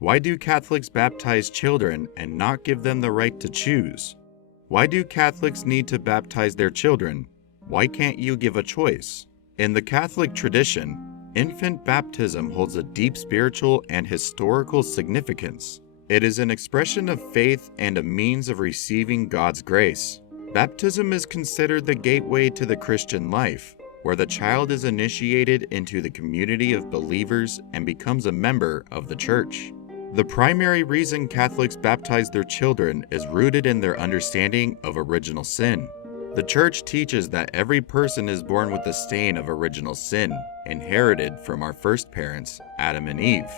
Why do Catholics baptize children and not give them the right to choose? Why do Catholics need to baptize their children? Why can't you give a choice? In the Catholic tradition, infant baptism holds a deep spiritual and historical significance. It is an expression of faith and a means of receiving God's grace. Baptism is considered the gateway to the Christian life, where the child is initiated into the community of believers and becomes a member of the Church. The primary reason Catholics baptize their children is rooted in their understanding of original sin. The Church teaches that every person is born with the stain of original sin, inherited from our first parents, Adam and Eve.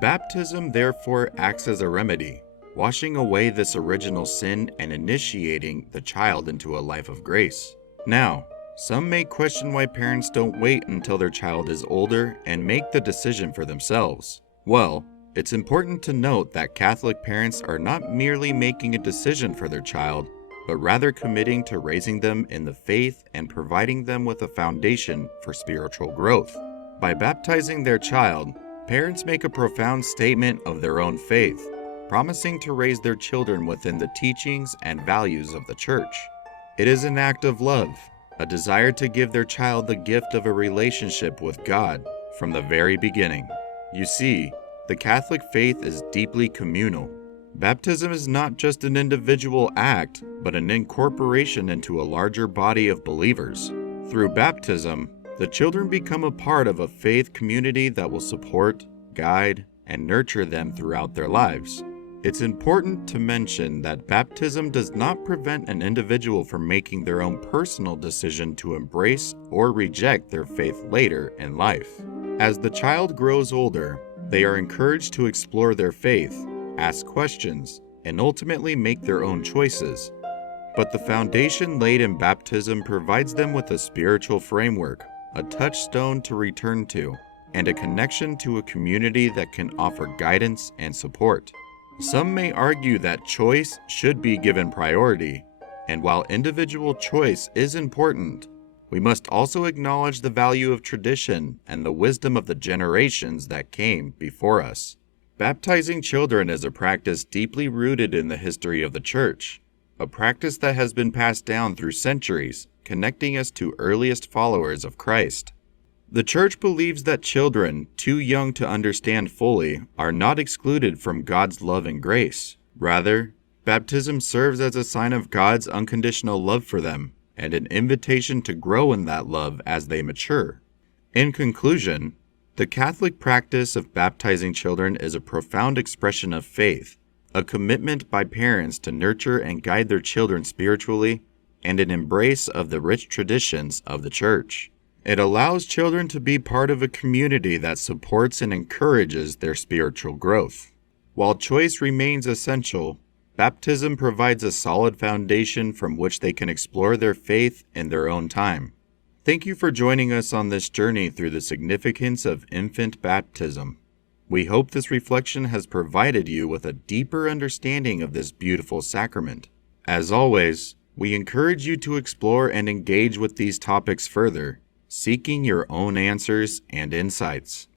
Baptism therefore acts as a remedy, washing away this original sin and initiating the child into a life of grace. Now, some may question why parents don't wait until their child is older and make the decision for themselves. Well, it's important to note that Catholic parents are not merely making a decision for their child, but rather committing to raising them in the faith and providing them with a foundation for spiritual growth. By baptizing their child, parents make a profound statement of their own faith, promising to raise their children within the teachings and values of the Church. It is an act of love, a desire to give their child the gift of a relationship with God from the very beginning. You see, the Catholic faith is deeply communal. Baptism is not just an individual act, but an incorporation into a larger body of believers. Through baptism, the children become a part of a faith community that will support, guide, and nurture them throughout their lives. It's important to mention that baptism does not prevent an individual from making their own personal decision to embrace or reject their faith later in life. As the child grows older, they are encouraged to explore their faith, ask questions, and ultimately make their own choices. But the foundation laid in baptism provides them with a spiritual framework, a touchstone to return to, and a connection to a community that can offer guidance and support. Some may argue that choice should be given priority, and while individual choice is important, we must also acknowledge the value of tradition and the wisdom of the generations that came before us. Baptizing children is a practice deeply rooted in the history of the Church, a practice that has been passed down through centuries, connecting us to earliest followers of Christ. The Church believes that children, too young to understand fully, are not excluded from God's love and grace. Rather, baptism serves as a sign of God's unconditional love for them, and an invitation to grow in that love as they mature. In conclusion, the Catholic practice of baptizing children is a profound expression of faith, a commitment by parents to nurture and guide their children spiritually, and an embrace of the rich traditions of the Church. It allows children to be part of a community that supports and encourages their spiritual growth. While choice remains essential, baptism provides a solid foundation from which they can explore their faith in their own time. Thank you for joining us on this journey through the significance of infant baptism. We hope this reflection has provided you with a deeper understanding of this beautiful sacrament. As always, we encourage you to explore and engage with these topics further, seeking your own answers and insights.